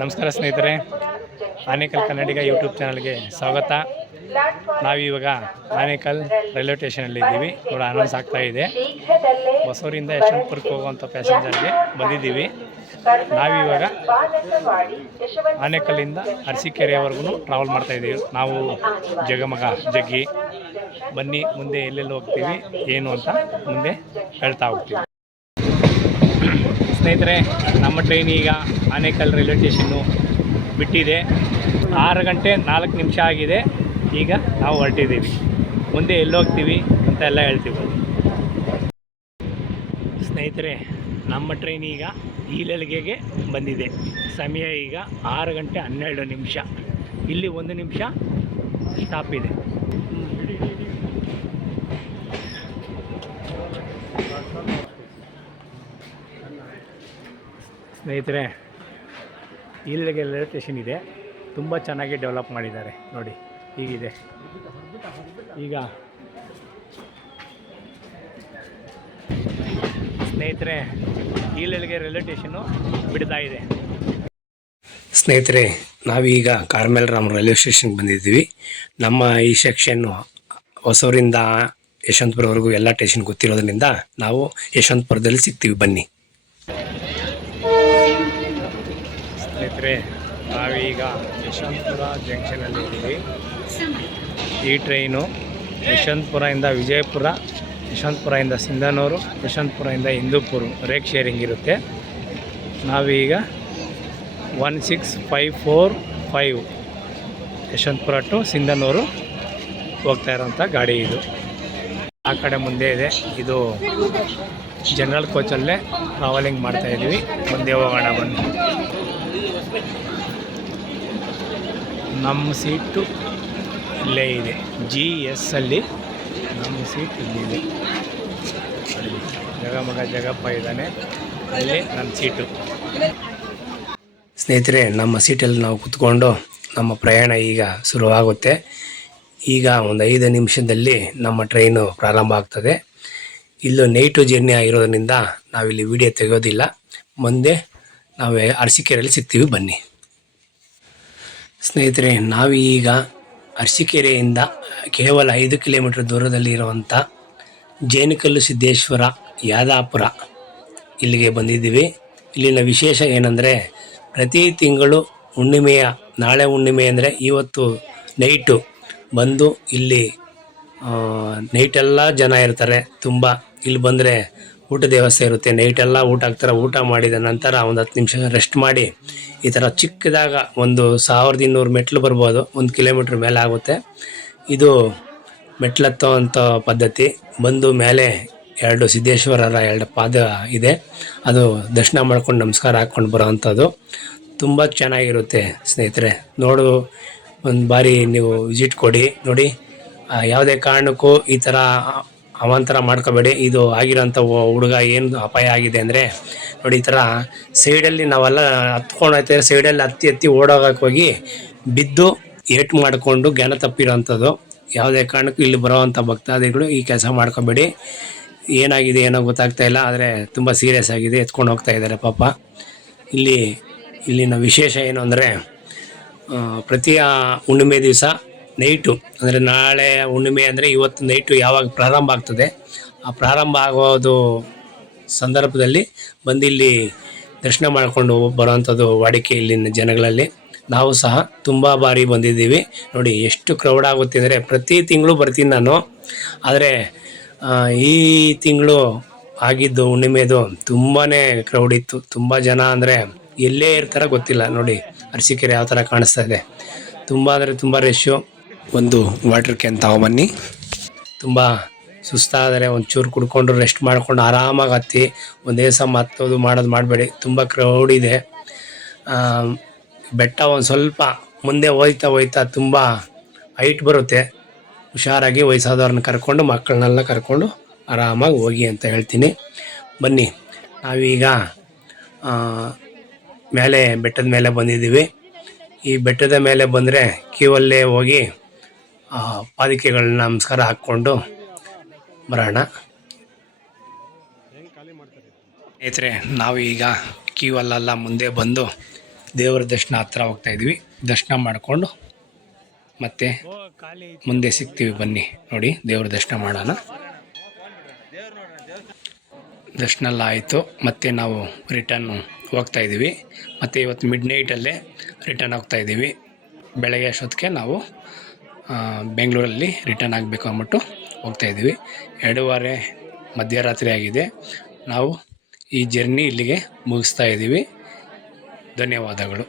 ನಮಸ್ಕಾರ ಸ್ನೇಹಿತರೆ, ಆನೇಕಲ್ ಕನ್ನಡಿಗ ಯೂಟ್ಯೂಬ್ ಚಾನಲ್ಗೆ ಸ್ವಾಗತ. ನಾವಿವಾಗ ಆನೇಕಲ್ ರೈಲ್ವೆ ಸ್ಟೇಷನಲ್ಲಿ ಇದ್ದೀವಿ. ಕೂಡ ಅನೌನ್ಸ್ ಆಗ್ತಾ ಇದೆ. ಹೊಸೂರಿಂದ ಯಶವಂತಪುರಕ್ಕೆ ಹೋಗುವಂಥ ಪ್ಯಾಸೆಂಜರ್ಗೆ ಬಂದಿದ್ದೀವಿ. ನಾವಿವಾಗ ಆನೇಕಲ್ಲಿಂದ ಅರಸೀಕೆರೆಯವರೆಗೂ ಟ್ರಾವೆಲ್ ಮಾಡ್ತಾ ಇದ್ದೀವಿ. ನಾವು ಜಗಮಗ, ಜಗ್ಗಿ ಬನ್ನಿ, ಮುಂದೆ ಎಲ್ಲೆಲ್ಲಿ ಹೋಗ್ತೀವಿ, ಏನು ಅಂತ ಮುಂದೆ ಹೇಳ್ತಾ ಹೋಗ್ತೀವಿ. ಸ್ನೇಹಿತರೆ, ನಮ್ಮ ಟ್ರೈನ್ ಈಗ ಆನೇಕಲ್ ರೈಲ್ವೆ ಸ್ಟೇಷನ್ನು ಬಿಟ್ಟಿದೆ. ಆರು ಗಂಟೆ ನಾಲ್ಕು ನಿಮಿಷ ಆಗಿದೆ. ಈಗ ನಾವು ಹೊರಟಿದ್ದೀವಿ. ಮುಂದೆ ಎಲ್ಲೋಗ್ತೀವಿ ಅಂತ ಎಲ್ಲ ಹೇಳ್ತೀವಿ. ಸ್ನೇಹಿತರೆ, ನಮ್ಮ ಟ್ರೈನ್ ಈಗ ಈಲಲ್ಗೆಗೆ ಬಂದಿದೆ. ಸಮಯ ಈಗ ಆರು ಗಂಟೆ ಹನ್ನೆರಡು ನಿಮಿಷ. ಇಲ್ಲಿ ಒಂದು ನಿಮಿಷ ಸ್ಟಾಪ್ ಇದೆ. ಸ್ನೇಹಿತರೆ, ಇಲ್ಲಿಗೆ ರೈಲ್ವೆ ಸ್ಟೇಷನ್ ಇದೆ. ತುಂಬ ಚೆನ್ನಾಗಿ ಡೆವಲಪ್ ಮಾಡಿದ್ದಾರೆ. ನೋಡಿ, ಹೀಗಿದೆ. ಈಗ ಸ್ನೇಹಿತರೆ ಈಲೆಲ್ಗೆ ರೈಲ್ವೆ ಸ್ಟೇಷನ್ನು ಬಿಡ್ತಾ ಇದೆ. ಸ್ನೇಹಿತರೆ, ನಾವೀಗ ಕಾರ್ಮೆಲ್ ರಾಮ್ ರೈಲ್ವೆ ಸ್ಟೇಷನ್ಗೆ ಬಂದಿದ್ದೀವಿ. ನಮ್ಮ ಈ ಸೆಕ್ಷನ್ನು ಹೊಸೂರಿಂದ ಯಶವಂತಪುರವರೆಗೂ ಎಲ್ಲ ಸ್ಟೇಷನ್ ಗೊತ್ತಿರೋದ್ರಿಂದ ನಾವು ಯಶವಂತಪುರದಲ್ಲಿ ಸಿಗ್ತೀವಿ. ಬನ್ನಿ. ಸ್ನೇಹಿತರೆ ನಾವೀಗ ಯಶವಂತಪುರ ಜಂಕ್ಷನಲ್ಲಿ ಇದ್ದೀವಿ. ಈ ಟ್ರೈನು ಯಶವಂತಪುರದಿಂದ ವಿಜಯಪುರ, ಯಶವಂತಪುರದಿಂದ ಸಿಂಧನೂರು, ಯಶವಂತಪುರದಿಂದ ಹಿಂದೂಪುರ ರೇಕ್ ಶೇರಿಂಗ್ ಇರುತ್ತೆ. ನಾವೀಗ one six five four five Yesvantpur to Sindhanur ಹೋಗ್ತಾ ಇರೋಂಥ ಗಾಡಿ ಇದು. ಆ ಕಡೆ ಮುಂದೆ ಇದೆ. ಇದು ಜನರಲ್ ಕೋಚಲ್ಲೇ ಟ್ರಾವೆಲಿಂಗ್ ಮಾಡ್ತಾ ಇದ್ದೀವಿ ಮುಂದೆ ಹೋಗೋಣ ಬನ್ನಿ. ನಮ್ಮ ಸೀಟು ಇಲ್ಲೇ ಇದೆ. ಜಿ ಎಸ್ ಅಲ್ಲಿ ನಮ್ಮ ಸೀಟ್ ಇಲ್ಲಿದೆ ಜಗಮಗ ಜಗಪ್ಪ ಇದ್ದಾನೆ. ಅಲ್ಲೇ ನಮ್ಮ ಸೀಟು. ಸ್ನೇಹಿತರೆ, ನಮ್ಮ ಸೀಟಲ್ಲಿ ನಾವು ಕುತ್ಕೊಂಡು ನಮ್ಮ ಪ್ರಯಾಣ ಈಗ ಶುರುವಾಗುತ್ತೆ. ಈಗ ಒಂದು ಐದು ನಿಮಿಷದಲ್ಲಿ ನಮ್ಮ ಟ್ರೈನು ಪ್ರಾರಂಭ ಆಗ್ತದೆ. ಇಲ್ಲೂ ನೈಟು ಜರ್ನಿ ಆಗಿರೋದ್ರಿಂದ ನಾವಿಲ್ಲಿ ವಿಡಿಯೋ ತೆಗೆಯೋದಿಲ್ಲ. ಮುಂದೆ ನಾವು ಅರಸಿಕೆರೆಯಲ್ಲಿ ಸಿಗ್ತೀವಿ. ಬನ್ನಿ. ಸ್ನೇಹಿತರೆ, ನಾವೀಗ ಅರಸೀಕೆರೆಯಿಂದ ಕೇವಲ ಐದು ಕಿಲೋಮೀಟರ್ ದೂರದಲ್ಲಿ ಇರುವಂಥ ಜೇನುಕಲ್ಲು ಸಿದ್ದೇಶ್ವರ, ಯಾದಾಪುರ ಇಲ್ಲಿಗೆ ಬಂದಿದ್ದೀವಿ. ಇಲ್ಲಿನ ವಿಶೇಷ ಏನಂದರೆ, ಪ್ರತಿ ತಿಂಗಳು ಹುಣ್ಣಿಮೆಯ, ನಾಳೆ ಹುಣ್ಣಿಮೆ ಅಂದರೆ ಇವತ್ತು ನೈಟು ಬಂದು ಇಲ್ಲಿ ನೈಟೆಲ್ಲ ಜನ ಇರ್ತಾರೆ. ತುಂಬ ಇಲ್ಲಿ ಬಂದರೆ ಊಟದ ವ್ಯವಸ್ಥೆ ಇರುತ್ತೆ. ನೈಟೆಲ್ಲ ಊಟ ಹಾಕ್ತಾರೆ. ಊಟ ಮಾಡಿದ ನಂತರ ಒಂದು ಹತ್ತು ನಿಮಿಷ ರೆಸ್ಟ್ ಮಾಡಿ ಈ ಥರ ಚಿಕ್ಕದಾಗ ಒಂದು ಸಾವಿರದ ಇನ್ನೂರು ಮೆಟ್ಲು ಬರ್ಬೋದು. ಒಂದು ಕಿಲೋಮೀಟ್ರ್ ಮೇಲೆ ಆಗುತ್ತೆ. ಇದು ಮೆಟ್ಲತ್ತೋ ಅಂತ ಪದ್ಧತಿ. ಬಂದು ಮೇಲೆ ಎರಡು ಸಿದ್ದೇಶ್ವರರ ಎರಡು ಪಾದ ಇದೆ. ಅದು ದರ್ಶನ ಮಾಡ್ಕೊಂಡು ನಮಸ್ಕಾರ ಹಾಕ್ಕೊಂಡು ಬರೋ ಅಂಥದ್ದು ತುಂಬ ಚೆನ್ನಾಗಿರುತ್ತೆ ಸ್ನೇಹಿತರೆ. ನೋಡು, ಒಂದು ಬಾರಿ ನೀವು ವಿಸಿಟ್ ಕೊಡಿ. ನೋಡಿ ಯಾವುದೇ ಕಾರಣಕ್ಕೂ ಈ ಥರ ಅವಾಂತರ ಮಾಡ್ಕೋಬೇಡಿ. ಇದು ಆಗಿರೋಂಥ ಹುಡುಗ ಏನು ಅಪಾಯ ಆಗಿದೆ ಅಂದರೆ, ನೋಡಿ ಈ ಥರ ಸೈಡಲ್ಲಿ ನಾವೆಲ್ಲ ಹತ್ಕೊಂಡು ಹೋಗ್ತಾರೆ ಸೈಡಲ್ಲಿ ಹತ್ತಿ ಹತ್ತಿ ಓಡೋಗಕ್ಕೆ ಹೋಗಿ ಬಿದ್ದು ಏಟು ಮಾಡಿಕೊಂಡು ಜ್ಞಾನ ತಪ್ಪಿರೋವಂಥದ್ದು ಯಾವುದೇ ಕಾರಣಕ್ಕೂ ಇಲ್ಲಿ ಬರೋವಂಥ ಭಕ್ತಾದಿಗಳು ಈ ಕೆಲಸ ಮಾಡ್ಕೋಬೇಡಿ. ಏನಾಗಿದೆ ಏನೋ ಗೊತ್ತಾಗ್ತಾ ಇಲ್ಲ, ಆದರೆ ತುಂಬ ಸೀರಿಯಸ್ ಆಗಿದೆ. ಎತ್ಕೊಂಡು ಹೋಗ್ತಾ ಇದ್ದಾರೆ ಪಾಪ. ಇಲ್ಲಿ ಇಲ್ಲಿನ ವಿಶೇಷ ಏನು ಅಂದರೆ ಪ್ರತಿ ಆ ಹುಣ್ಣಿಮೆ ದಿವಸ ನೈಟು ಅಂದರೆ ನಾಳೆ ಹುಣ್ಣಿಮೆ ಅಂದರೆ ಇವತ್ತು ನೈಟು ಯಾವಾಗ ಪ್ರಾರಂಭ ಆಗ್ತದೆ, ಆ ಪ್ರಾರಂಭ ಆಗೋದು ಸಂದರ್ಭದಲ್ಲಿ ಬಂದು ಇಲ್ಲಿ ದರ್ಶನ ಮಾಡಿಕೊಂಡು ಬರೋವಂಥದ್ದು ವಾಡಿಕೆ ಇಲ್ಲಿನ ಜನಗಳಲ್ಲಿ. ನಾವು ಸಹ ತುಂಬ ಬಾರಿ ಬಂದಿದ್ದೀವಿ. ನೋಡಿ, ಎಷ್ಟು ಕ್ರೌಡ್ ಆಗುತ್ತೆ ಅಂದರೆ ಪ್ರತಿ ತಿಂಗಳು ಬರ್ತೀನಿ ನಾನು. ಆದರೆ ಈ ತಿಂಗಳು ಆಗಿದ್ದು ಹುಣ್ಣಿಮೆದು ತುಂಬಾ ಕ್ರೌಡ್ ಇತ್ತು. ತುಂಬ ಜನ ಅಂದರೆ ಎಲ್ಲೇ ಇರ್ತಾರೋ ಗೊತ್ತಿಲ್ಲ. ನೋಡಿ, ಅರಸೀಕೆರೆ ಯಾವ ಥರ ಕಾಣಿಸ್ತಾ ಇದೆ. ತುಂಬ ಅಂದರೆ ತುಂಬ ರಶ್ಶು ಒಂದು ವಾಟರ್ ಕ್ಯಾನ್ ತಗೊಂಬನ್ನಿ ತುಂಬ ಸುಸ್ತಾದರೆ ಒಂಚೂರು ಕುಡ್ಕೊಂಡು ರೆಸ್ಟ್ ಮಾಡಿಕೊಂಡು ಆರಾಮಾಗಿ ಹತ್ತಿ ಒಂದೇ ಸಮ ಮತ್ತೋದು ಮಾಡೋದು ಮಾಡಬೇಡಿ. ತುಂಬ ಕ್ರೌಡ್ ಇದೆ. ಬೆಟ್ಟ ಒಂದು ಸ್ವಲ್ಪ ಮುಂದೆ ಹೋಯ್ತಾ ಹೋಯ್ತಾ ತುಂಬ ಹೈಟ್ ಬರುತ್ತೆ. ಹುಷಾರಾಗಿ ವಯಸ್ಸಾದವ್ರನ್ನ ಕರ್ಕೊಂಡು, ಮಕ್ಕಳನ್ನೆಲ್ಲ ಕರ್ಕೊಂಡು ಆರಾಮಾಗಿ ಹೋಗಿ ಅಂತ ಹೇಳ್ತೀನಿ. ಬನ್ನಿ, ನಾವೀಗ ಮೇಲೆ ಬೆಟ್ಟದ ಮೇಲೆ ಬಂದಿದ್ದೀವಿ. ಈ ಬೆಟ್ಟದ ಮೇಲೆ ಬಂದರೆ ಕ್ಯೂ ಅಲ್ಲೇ ಹೋಗಿ ಆ, ಪಾದಿಕೆಗಳನ್ನ ನಮಸ್ಕಾರ ಹಾಕ್ಕೊಂಡು ಬರೋಣ. ಸ್ನೇಹಿತರೆ ನಾವು ಈಗ ಕ್ಯೂ ಅಲ್ಲೆಲ್ಲ ಮುಂದೆ ಬಂದು ದೇವರ ದರ್ಶನ ಹತ್ರ ಹೋಗ್ತಾ ಇದ್ವಿ ದರ್ಶನ ಮಾಡಿಕೊಂಡು ಮತ್ತೆ ಮುಂದೆ ಸಿಗ್ತೀವಿ ಬನ್ನಿ. ನೋಡಿ ದೇವ್ರ ದರ್ಶನ ಮಾಡೋಣ. ದರ್ಶನ ಎಲ್ಲ ಆಯಿತು. ಮತ್ತೆ ನಾವು ರಿಟರ್ನ್ ಹೋಗ್ತಾ ಇದ್ದೀವಿ. ಮತ್ತು ಇವತ್ತು ಮಿಡ್ ನೈಟಲ್ಲೇ ರಿಟರ್ನ್ ಹೋಗ್ತಾ ಇದ್ದೀವಿ. ಬೆಳಗ್ಗೆ ಅಷ್ಟೊತ್ತಿಗೆ ನಾವು ಬೆಂಗಳೂರಲ್ಲಿ ರಿಟರ್ನ್ ಆಗಬೇಕು ಅಂದ್ಬಿಟ್ಟು ಹೋಗ್ತಾ ಇದ್ದೀವಿ. ಎರಡೂವರೆ ಮಧ್ಯರಾತ್ರಿ ಆಗಿದೆ. ನಾವು ಈ ಜರ್ನಿ ಇಲ್ಲಿಗೆ ಮುಗಿಸ್ತಾ ಇದ್ದೀವಿ. ಧನ್ಯವಾದಗಳು.